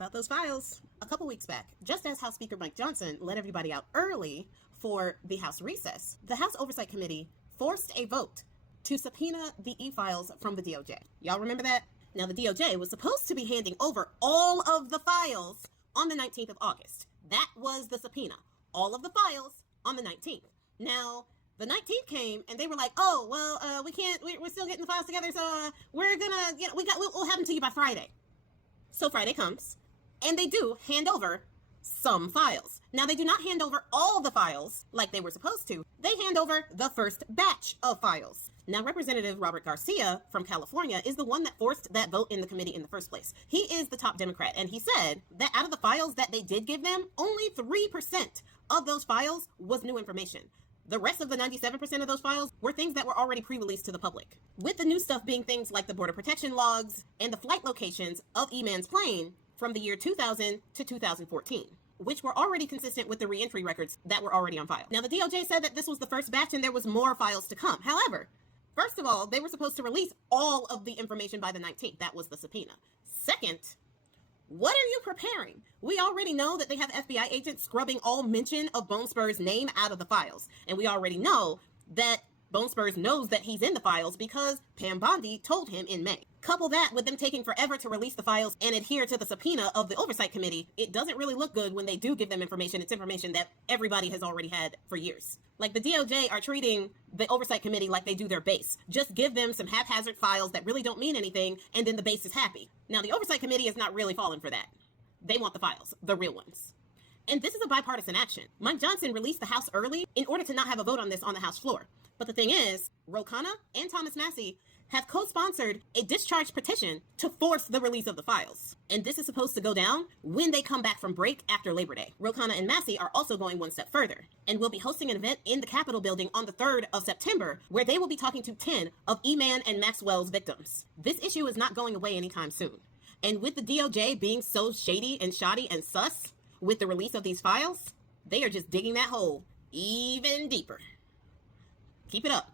about those files? A couple weeks back, just as House Speaker Mike Johnson let everybody out early for the House recess, the House Oversight Committee forced a vote to subpoena the e-files from the DOJ. Y'all remember that? Now, the DOJ was supposed to be handing over all of the files on the 19th of August. That was the subpoena. All of the files on the 19th. Now, the 19th came and they were like, oh, well, we can't, we're still getting the files together. So we're gonna, we'll have them to you by Friday. So Friday comes and they do hand over some files. Now, they do not hand over all the files like they were supposed to. They hand over the first batch of files. Now, Representative Robert Garcia from California is the one that forced that vote in the committee in the first place. He is the top Democrat, and he said that out of the files that they did give them, only 3% of those files was new information. The rest of the 97% of those files were things that were already pre-released to the public, with the new stuff being things like the border protection logs and the flight locations of E-Man's plane from the year 2000 to 2014, which were already consistent with the reentry records that were already on file. Now, the DOJ said that this was the first batch and there was more files to come. However, first of all, they were supposed to release all of the information by the 19th. That was the subpoena. Second, what are you preparing? We already know that they have FBI agents scrubbing all mention of Bone Spur's name out of the files. And we already know that Bone Spurs knows that he's in the files because Pam Bondi told him in May. Couple that with them taking forever to release the files and adhere to the subpoena of the Oversight Committee, it doesn't really look good when they do give them information. It's information that everybody has already had for years. Like, the DOJ are treating the Oversight Committee like they do their base. Just give them some haphazard files that really don't mean anything, and then the base is happy. Now, the Oversight Committee is not really falling for that. They want the files, the real ones. And this is a bipartisan action. Mike Johnson released the House early in order to not have a vote on this on the House floor. But the thing is, Ro Khanna and Thomas Massie have co-sponsored a discharge petition to force the release of the files. And this is supposed to go down when they come back from break after Labor Day. Ro Khanna and Massie are also going one step further and will be hosting an event in the Capitol building on the 3rd of September where they will be talking to 10 of E-Man and Maxwell's victims. This issue is not going away anytime soon. And with the DOJ being so shady and shoddy and sus with the release of these files, they are just digging that hole even deeper. Keep it up.